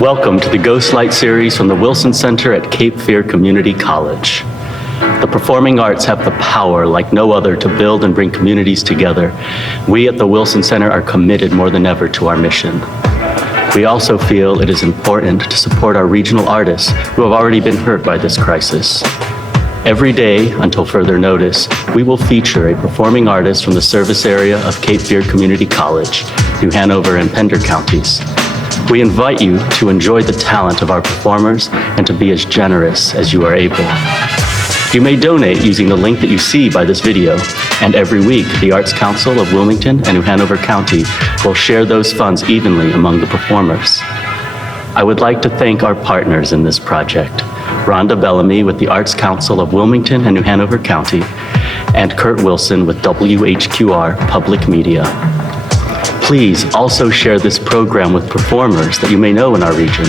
Welcome to the Ghostlight Series from the Wilson Center at Cape Fear Community College. The performing arts have the power like no other to build and bring communities together. We at the Wilson Center are committed more than ever to our mission. We also feel it is important to support our regional artists who have already been hurt by this crisis. Every day, until further notice, we will feature a performing artist from the service area of Cape Fear Community College, New Hanover and Pender counties. We invite you to enjoy the talent of our performers and to be as generous as you are able. You may donate using the link that you see by this video, and every week, the Arts Council of Wilmington and New Hanover County will share those funds evenly among the performers. I would like to thank our partners in this project, Rhonda Bellamy with the Arts Council of Wilmington and New Hanover County, and Kurt Wilson with WHQR Public Media. Please also share this program with performers that you may know in our region.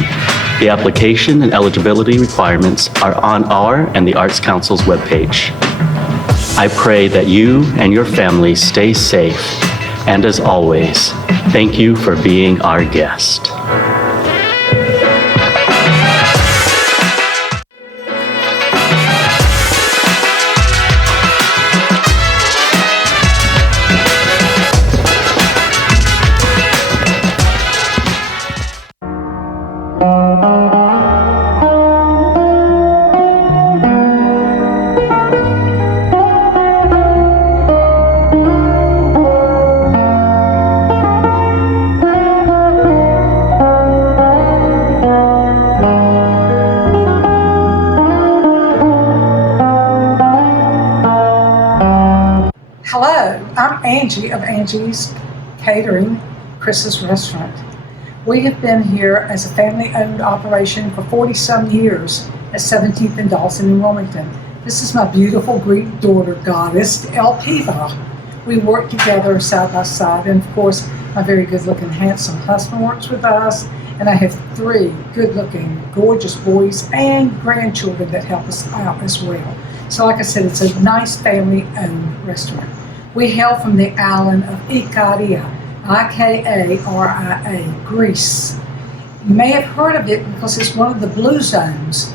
The application and eligibility requirements are on our and the Arts Council's webpage. I pray that you and your family stay safe, and as always, thank you for being our guest. I'm Angie of Angie's Catering, Chris's Restaurant. We have been here as a family-owned operation for 40-some years at 17th and Dawson in Wilmington. This is my beautiful Greek daughter goddess, Elpida. We work together side by side, and of course, my very good-looking, handsome husband works with us, and I have 3 good-looking, gorgeous boys and grandchildren that help us out as well. So like I said, it's a nice family-owned restaurant. We hail from the island of Ikaira, Ikaria, Greece. You may have heard of it because it's one of the blue zones.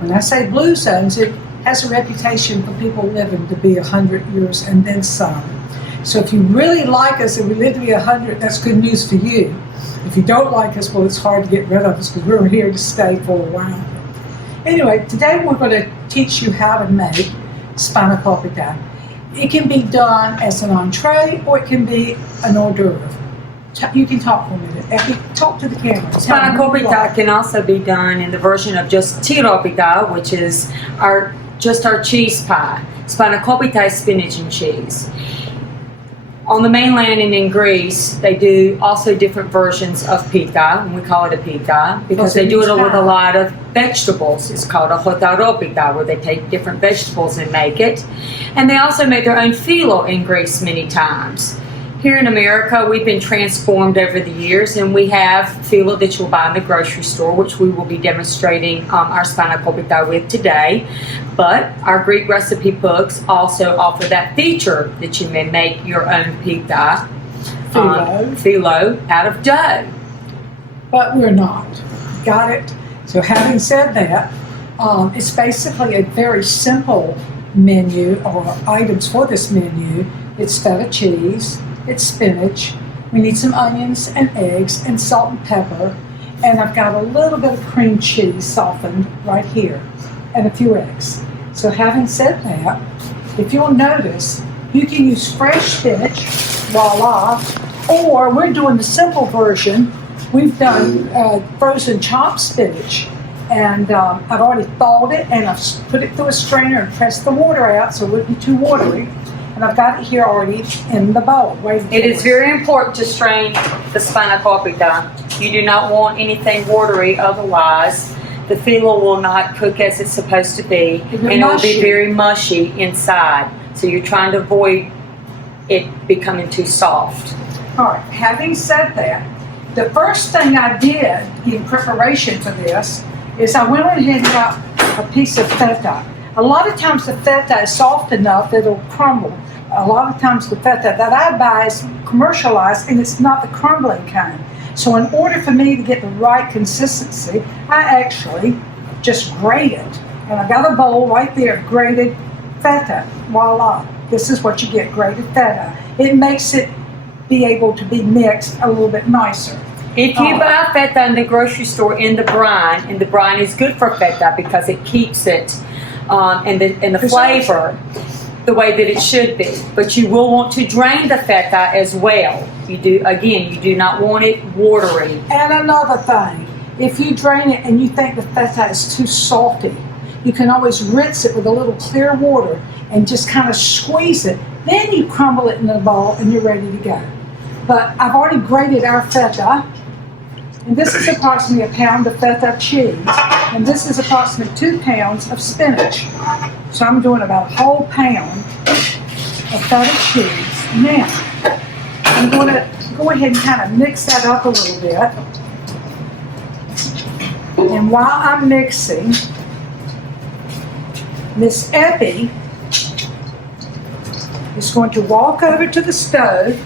When I say blue zones, it has a reputation for people living to be 100 years and then some. So if you really like us and we live to be 100, that's good news for you. If you don't like us, well, it's hard to get rid of us because we're here to stay for a while. Anyway, today we're going to teach you how to make Spanakopita. It can be done as an entree or it can be an hors d'oeuvre. You can talk for a minute. Eppy, talk to the camera. Spanakopita can also be done in the version of just tiropita, which is our cheese pie. Spanakopita is spinach and cheese. On the mainland and in Greece, they do also different versions of pita, and we call it a pita, because they do it with a lot of vegetables. It's called a hotaropita, where they take different vegetables and make it. And they also make their own phyllo in Greece many times. Here in America, we've been transformed over the years, and we have phyllo that you'll buy in the grocery store, which we will be demonstrating our Spanakopita with today. But our Greek recipe books also offer that feature that you may make your own pita, phyllo, out of dough. But we're not. Got it? So having said that, it's basically a very simple menu or items for this menu. It's feta cheese, it's spinach, we need some onions and eggs and salt and pepper, and I've got a little bit of cream cheese softened right here, and a few eggs. So having said that, if you'll notice, you can use fresh spinach, voila, or we're doing the simple version. We've done frozen chopped spinach, and I've already thawed it, and I've put it through a strainer and pressed the water out so it wouldn't be too watery. And I've got it here already in the bowl. It is very important to strain the Spanakopita. You do not want anything watery, otherwise the phyllo will not cook as it's supposed to be, and it will be very mushy inside. So you're trying to avoid it becoming too soft. All right, having said that, the first thing I did in preparation for this is I went ahead and got a piece of feta. A lot of times the feta is soft enough that it'll crumble. A lot of times the feta that I buy is commercialized and it's not the crumbling kind. So in order for me to get the right consistency, I actually just grate it. And I got a bowl right there, grated feta. Voila. This is what you get, grated feta. It makes it be able to be mixed a little bit nicer. If you buy feta in the grocery store in the brine, and the brine is good for feta because it keeps it and the flavor the way that it should be. But you will want to drain the feta as well. You do not want it watery. And another thing, if you drain it and you think the feta is too salty, you can always rinse it with a little clear water and just kind of squeeze it. Then you crumble it in a bowl and you're ready to go. But I've already grated our feta, and this is approximately a pound of feta cheese, and this is approximately 2 pounds of spinach. So I'm doing about a whole pound of feta cheese. Now, I'm going to go ahead and kind of mix that up a little bit. And while I'm mixing, Miss Eppy is going to walk over to the stove,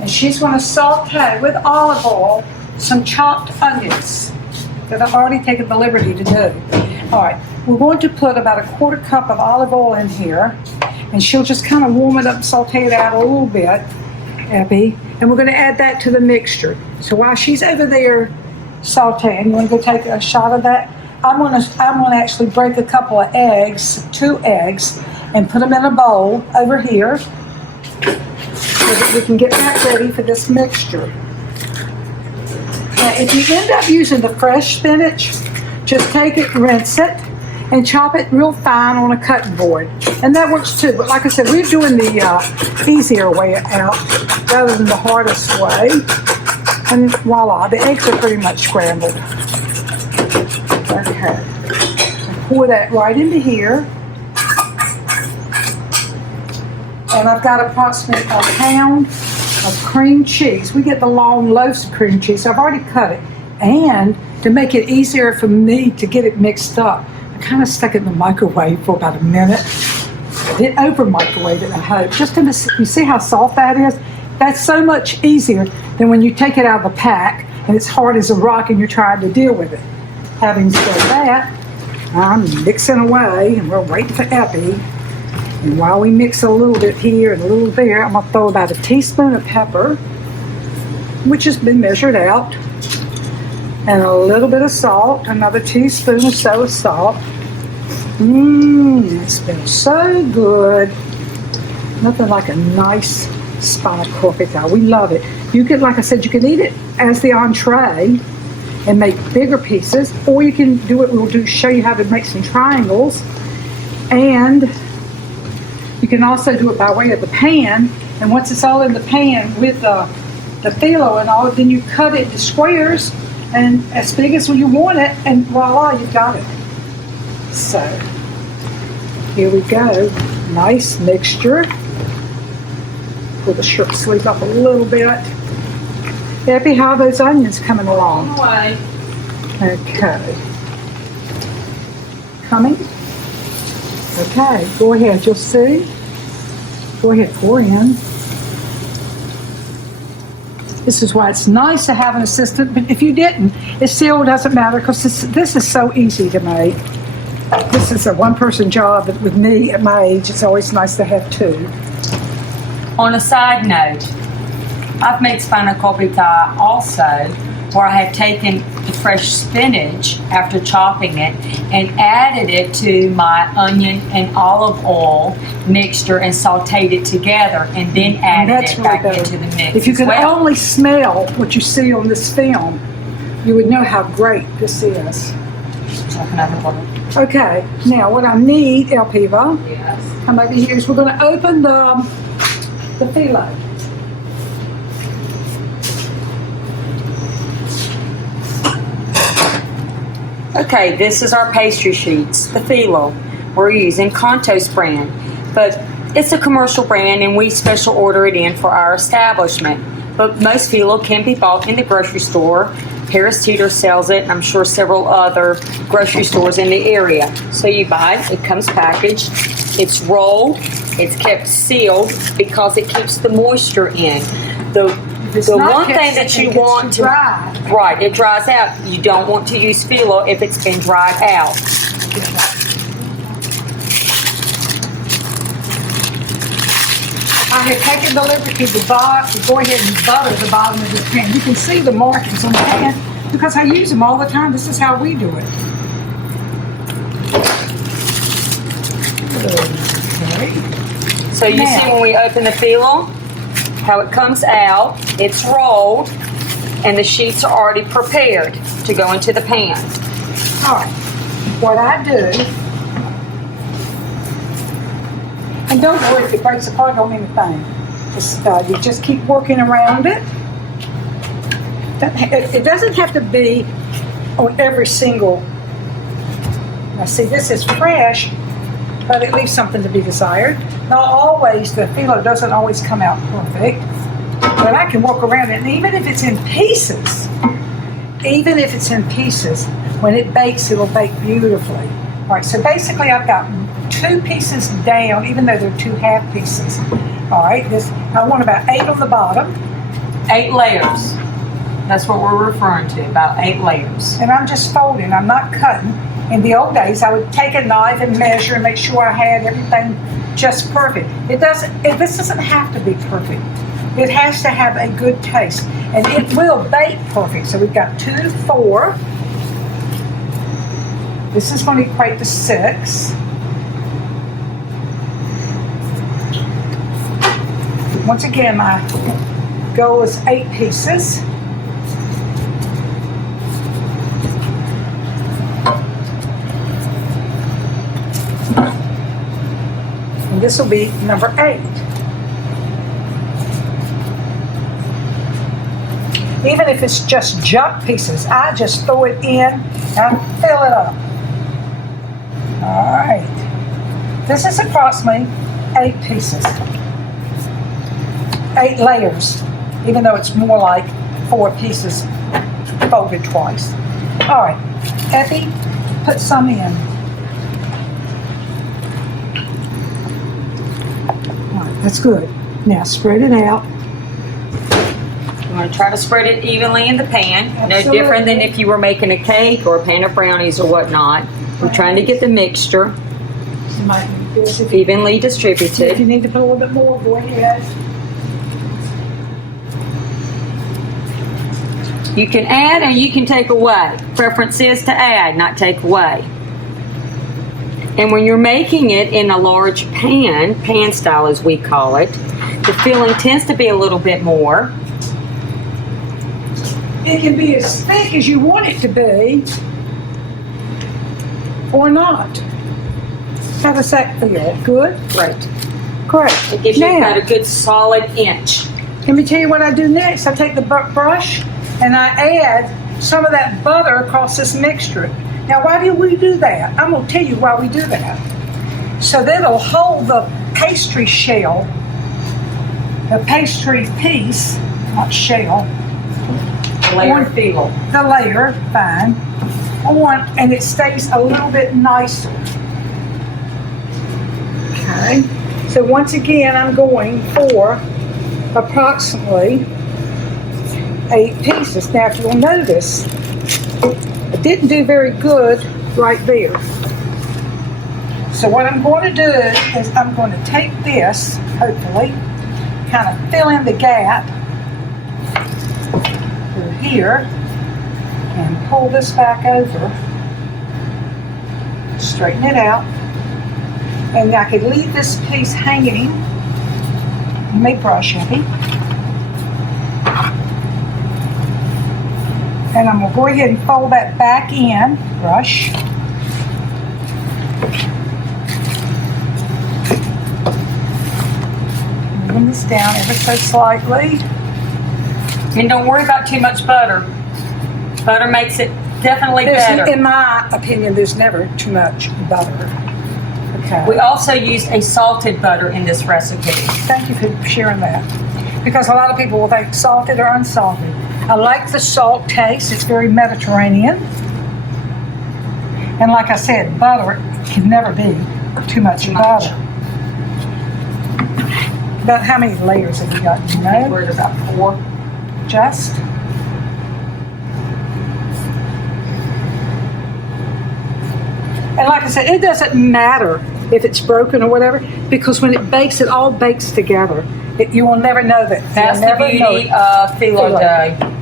and she's going to saute with olive oil some chopped onions that I've already taken the liberty to do. All right, we're going to put about a 1/4 cup of olive oil in here, and she'll just kind of warm it up and saute it out a little bit, Eppy, and we're going to add that to the mixture. So while she's over there sauteing, you want to go take a shot of that? I'm going to actually break a couple of eggs, 2 eggs, and put them in a bowl over here so that we can get that ready for this mixture. Now, if you end up using the fresh spinach, just take it, rinse it, and chop it real fine on a cutting board. And that works too, but like I said, we're doing the easier way out rather than the hardest way. And voila, the eggs are pretty much scrambled. Okay. Pour that right into here. And I've got approximately a pound of cream cheese. We get the long loaves of cream cheese. So I've already cut it. And to make it easier for me to get it mixed up, I kind of stuck it in the microwave for about a minute. I didn't over microwave it, I hope. Just to you see how soft that is? That's so much easier than when you take it out of the pack and it's hard as a rock and you're trying to deal with it. Having said that, I'm mixing away and we're waiting for Eppy. And while we mix a little bit here and a little there, I'm going to throw about a teaspoon of pepper, which has been measured out, and a little bit of salt, another teaspoon or so of salt. It smells so good. Nothing like a nice Spanakopita. We love it. You could, like I said, you can eat it as the entree and make bigger pieces, or you can do it, show you how to make some triangles, and you can also do it by way of the pan, and once it's all in the pan with the phyllo and all, then you cut it into squares and as big as you want it, and voila, you've got it. So, here we go. Nice mixture. Pull the shirt sleeve up a little bit. Eppy, how are those onions coming along? Away. Okay. Coming? Okay, go ahead, you'll see. Go ahead, pour in. This is why it's nice to have an assistant, but if you didn't, it still doesn't matter because this is so easy to make. This is a one-person job, but with me at my age, it's always nice to have 2. On a side note, I've made Spanakopita also, where I have taken the fresh spinach after chopping it and added it to my onion and olive oil mixture and sauteed it together and then added it back into the mix. If you could only smell what you see on this film, you would know how great this is. Okay, now what I need, El Pivo, come over here, is we're going to open the phyllo. Okay, this is our pastry sheets, the phyllo. We're using Contos brand, but it's a commercial brand and we special order it in for our establishment. But most phyllo can be bought in the grocery store. Harris Teeter sells it, and I'm sure several other grocery stores in the area. So you buy it, it comes packaged, it's rolled, it's kept sealed because it keeps the moisture in. The If it's The not one kept thing that sitting, you it gets want too to- dry. Right, it dries out. You don't want to use phyllo if it's been dried out. I have taken the liberty to go ahead and butter the bottom of this pan. You can see the markings on the pan because I use them all the time. This is how we do it. Okay. So you Now- see when we open the phyllo, how it comes out, it's rolled, and the sheets are already prepared to go into the pan. All right. What I do, and don't worry if it breaks apart, don't mean a thing. You just keep working around it. It doesn't have to be on every single. Now see, this is fresh, but it leaves something to be desired. Not always, the phyllo doesn't always come out perfect, but I can work around it. And even if it's in pieces, when it bakes, it'll bake beautifully. All right, so basically I've got 2 pieces down, even though they're 2 half pieces. All right, I want about 8 on the bottom. 8 layers. That's what we're referring to, about 8 layers. And I'm just folding, I'm not cutting. In the old days, I would take a knife and measure and make sure I had everything just perfect. This doesn't have to be perfect. It has to have a good taste, and it will bake perfect. So we've got 2, 4. This is going to equate to 6. Once again, my goal is 8 pieces. And this will be number 8. Even if it's just junk pieces, I just throw it in and fill it up. All right. This is approximately 8 pieces. 8 layers, even though it's more like 4 pieces folded twice. All right. Eppy, put some in. All right, that's good. Now spread it out. You want to try to spread it evenly in the pan. Absolutely. No different than if you were making a cake or a pan of brownies or whatnot. We're trying to get the mixture You might need this if evenly you distributed. need to put a little bit more, go ahead. You can add or you can take away. Preference is to add, not take away. And when you're making it in a large pan style as we call it, the filling tends to be a little bit more. It can be as thick as you want it to be, or not. How does that feel? Good? Right. Great. It gives you Now, about a good solid inch. let me tell you what I do next. I take the brush and I add some of that butter across this mixture. Now, why do we do that? I'm going to tell you why we do that. So that it'll hold the pastry shell, the pastry piece, not shell, Layer on phyllo. the layer, fine, on, and it stays a little bit nicer. Okay, so once again, I'm going for approximately 8 pieces. Now, if you'll notice, it didn't do very good right there. So what I'm going to do is I'm going to take this, hopefully, kind of fill in the gap through here and pull this back over, straighten it out, and I could leave this piece hanging. You may brush heavy. And I'm going to go ahead and fold that back in, brush. Moving this down ever so slightly. And don't worry about too much butter. Butter makes it definitely better. In my opinion, there's never too much butter. Okay. We also used a salted butter in this recipe. Thank you for sharing that. Because a lot of people will think salted or unsalted. I like the salt taste. It's very Mediterranean. And like I said, butter can never be too much butter. But how many layers have we got? You know? We're at about 4. just. And like I said, it doesn't matter if it's broken or whatever, because when it bakes, it all bakes together. You will never know that. That's You'll the never know beauty it. of phyllo Phyllo. dough.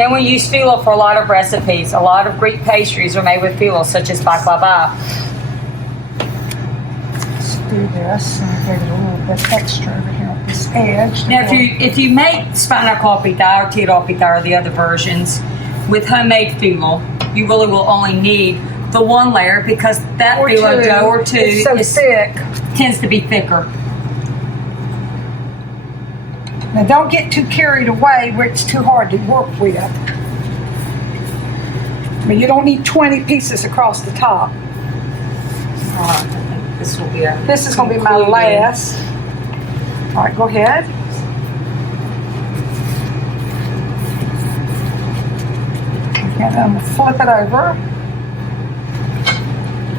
And we use phyllo for a lot of recipes. A lot of Greek pastries are made with phyllo, such as baklava. Let's do this and get it a little bit extra over here on this edge. Now, if you make Spanakopita or Tiropita or the other versions with homemade phyllo, you really will only need the one layer, because that Or phyllo two. dough or two It's so thick. tends to be thicker. Now don't get too carried away where it's too hard to work with. I mean, you don't need 20 pieces across the top. All right, I think this will be a This is going to be my concluding. last. All right, go ahead. And I'm going to flip it over.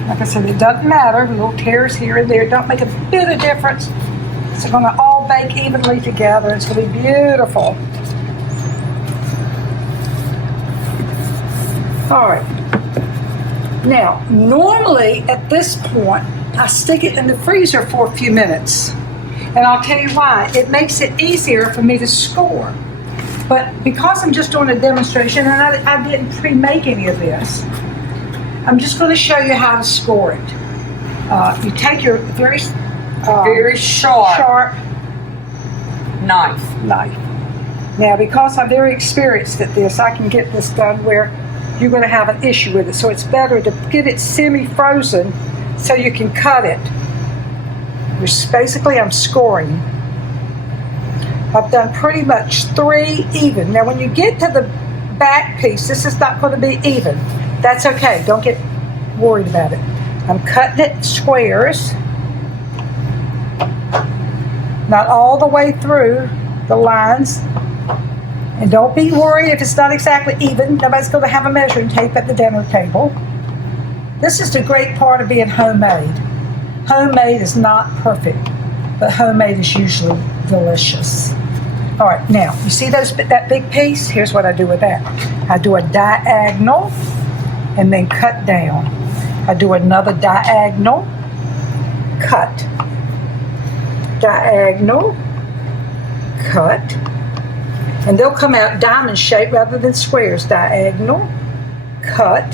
Like I said, it doesn't matter. Little tears here and there don't make a bit of difference. It's going to all bake evenly together. It's going to be beautiful. All right. Now, normally at this point, I stick it in the freezer for a few minutes. And I'll tell you why. It makes it easier for me to score. But because I'm just doing a demonstration and I didn't pre-make any of this, I'm just going to show you how to score it. You take your very sharp knife. knife. Now, because I'm very experienced at this, I can get this done where you're going to have an issue with it. So it's better to get it semi-frozen so you can cut it. Which basically I'm scoring. I've done pretty much 3 even. Now, when you get to the back piece, this is not going to be even. That's okay. Don't get worried about it. I'm cutting it in squares. Not all the way through the lines. And don't be worried if it's not exactly even. Nobody's going to have a measuring tape at the dinner table. This is the great part of being homemade. Homemade is not perfect, but homemade is usually delicious. All right, now, you see that big piece? Here's what I do with that. I do a diagonal and then cut down. I do another diagonal, cut. Diagonal, cut. And they'll come out diamond shaped rather than squares. Diagonal, cut.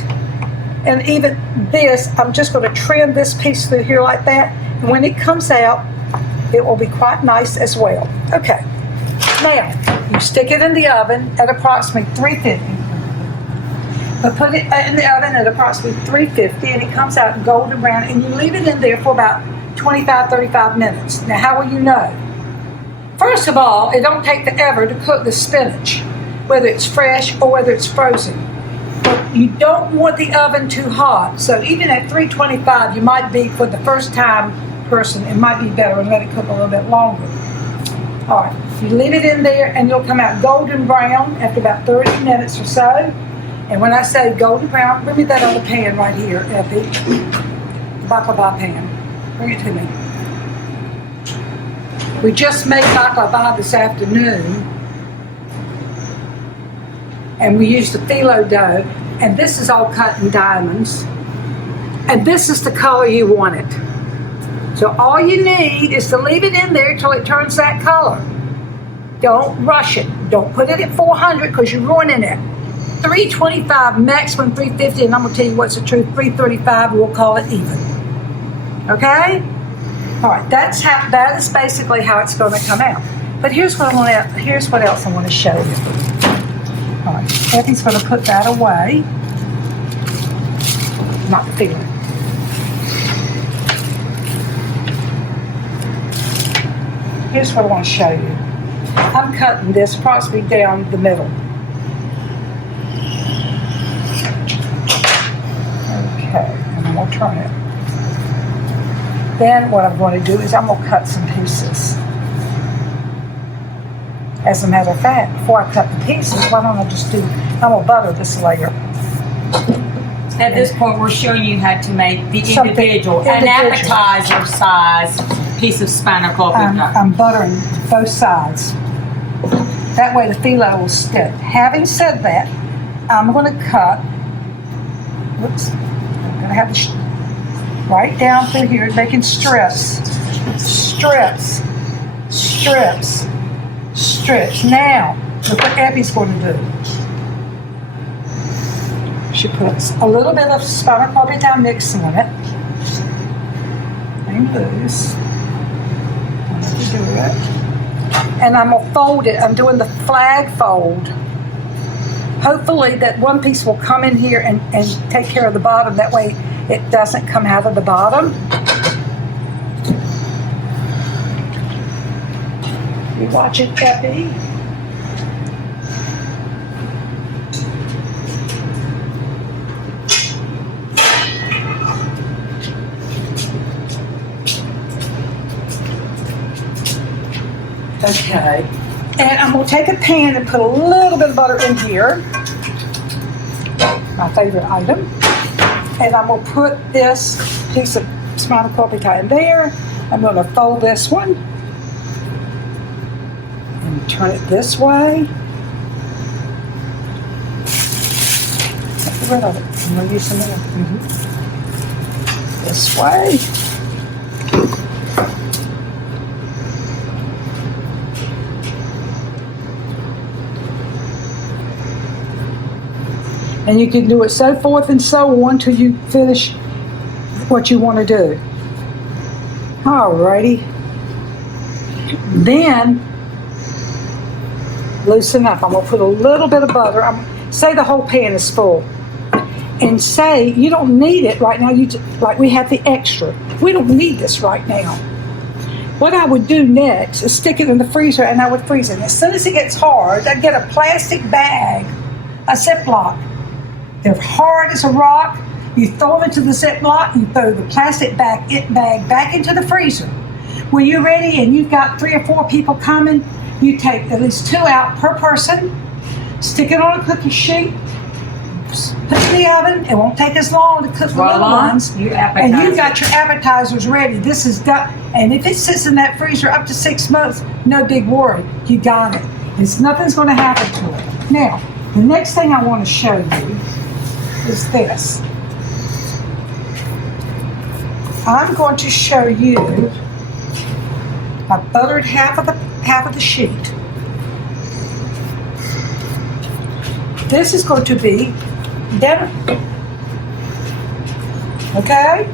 And even this, I'm just going to trim this piece through here like that. And when it comes out, it will be quite nice as well. Okay. Now, you stick it in the oven at approximately 350. But put it in the oven at approximately 350 and it comes out golden brown, and you leave it in there for about 25, 35 minutes. Now, how will you know? First of all, it don't take forever to cook the spinach, whether it's fresh or whether it's frozen. But you don't want the oven too hot. So even at 325, you might be, for the first time person, it might be better and let it cook a little bit longer. All right, you leave it in there and it'll come out golden brown after about 30 minutes or so. And when I say golden brown, bring me that other pan right here, Eppy. Baklava pan. Bring it to me. We just made baklava this afternoon. And we used the phyllo dough. And this is all cut in diamonds. And this is the color you want it. So all you need is to leave it in there until it turns that color. Don't rush it. Don't put it at 400 because you're ruining it. 325, maximum 350, and I'm going to tell you what's the truth. 335, we'll call it even. Okay? All right, that is basically how it's going to come out. But here's what else I want to show you. All right, Eppy's going to put that away. Not feeling. Here's what I want to show you. I'm cutting this approximately down the middle. Okay, and I'm going to turn it. Then what I'm going to do is I'm going to cut some pieces. As a matter of fact, before I cut the pieces, why don't I just I'm going to butter this layer. At this point, we're showing you how to make the individual, an appetizer size piece of Spanakopita. I'm buttering both sides. That way the phyllo will stick. Having said that, I'm going to cut. Whoops. I'm going to have the right down through here, making strips. Strips. Strips. Strips. Now, look what Eppy's going to do. She puts a little bit of Spanakopita mix in it. And loose. Do it. And I'm going to fold it. I'm doing the flag fold. Hopefully that one piece will come in here and take care of the bottom. That way it doesn't come out of the bottom. You watch it, Eppy. Okay, and I'm going to take a pan and put a little bit of butter in here, my favorite item, and I'm going to put this piece of Spanakopita in there. I'm going to fold this one and turn it this way. Get rid of it. I'm going to use some more. This way. And you can do it so forth and so on till you finish what you want to do. Alrighty. Then, loosen up. I'm going to put a little bit of butter. Say the whole pan is full. And say you don't need it right now. Like we have the extra. We don't need this right now. What I would do next is stick it in the freezer and I would freeze it. As soon as it gets hard, I'd get a plastic bag, a Ziploc. They're hard as a rock. You throw them into the Ziploc, you throw the plastic bag back into the freezer. When you're ready and you've got 3 or 4 people coming, you take at least 2 out per person, stick it on a cookie sheet, put it in the oven. It won't take as long to cook the little ones. And you've got your appetizers ready. This is done. And if it sits in that freezer up to 6 months, no big worry. You got it. Nothing's going to happen to it. Now, the next thing I want to show you is this. I'm going to show you. I buttered half of the sheet. This is going to be dinner. Okay?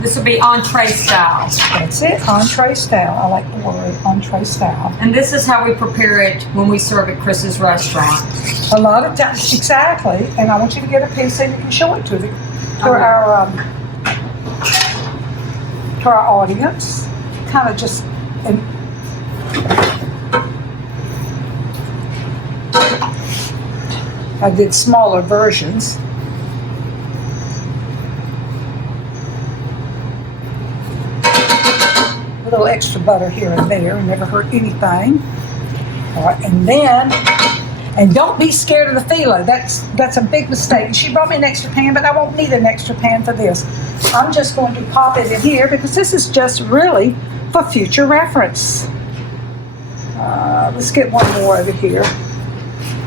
This will be entree style. That's it, entree style. I like the word entree style. And this is how we prepare it when we serve at Chris's restaurant. A lot of times, exactly. And I want you to get a piece so you can show it to our audience. Kind of just. I did smaller versions. A little extra butter here and there, never hurt anything. All right, and don't be scared of the phyllo. That's a big mistake. She brought me an extra pan, but I won't need an extra pan for this. I'm just going to pop it in here because this is just really for future reference. Let's get one more over here.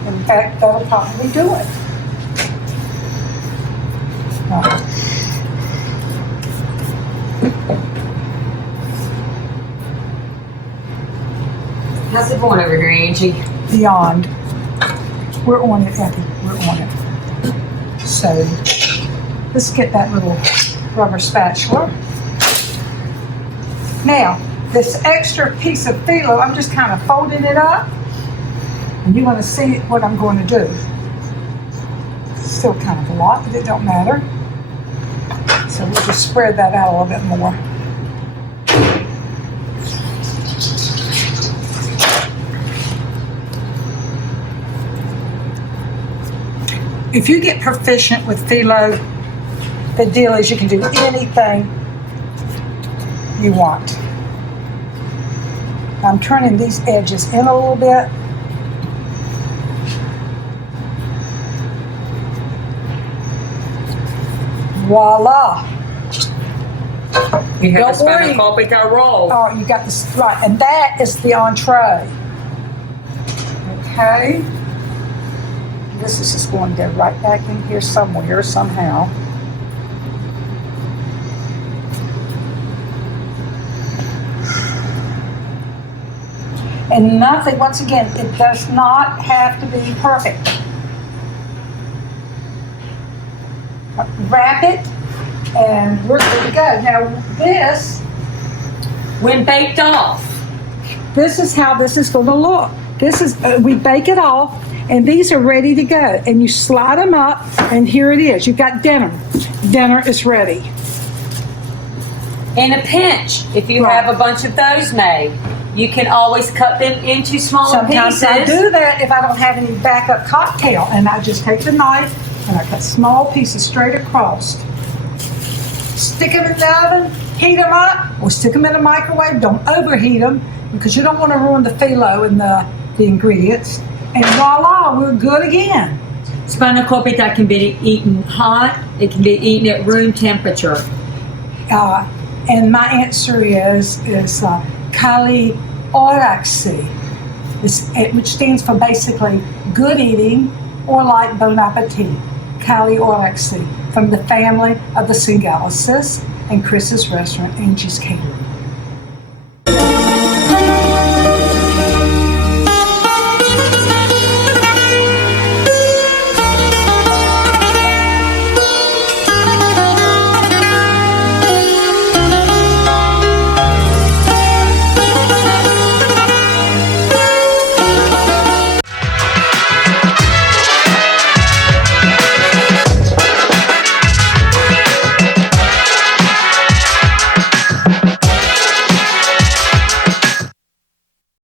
In fact, that'll probably do it. How's it going over here, Angie? Beyond. We're on it, Eppy. We're on it. So, let's get that little rubber spatula. Now, this extra piece of phyllo, I'm just kind of folding it up. And you're going to see what I'm going to do. Still kind of a lot, but it don't matter. So we'll just spread that out a little bit more. If you get proficient with phyllo, the deal is you can do anything you want. I'm turning these edges in a little bit. Voila! We have Don't a worry. Spanakopita roll. Oh, you got this right, and that is the entree. Okay. This is just going to go right back in here somewhere, somehow. And nothing, once again, it does not have to be perfect. Wrap it, and we're good to go. Now this, When baked off, this is how this is going to look. This is, we bake it off, and these are ready to go. And you slide them up, and here it is. You've got dinner. Dinner is ready. in a pinch, if you Right. have a bunch of those made, you can always cut them into smaller Sometimes pieces. I do that if I don't have any backup cocktail, and I just take the knife and I cut small pieces straight across. Stick them in the oven, heat them up, or stick them in the microwave. Don't overheat them because you don't want to ruin the phyllo and the ingredients. And voila, we're good again. Spanakopita can be eaten hot. It can be eaten at room temperature. And my answer is Kali Oraxi, which stands for basically good eating or like bon appetit. Kali Oraxi, from the family of the Singalises and Chris's restaurant, Angie's Catering.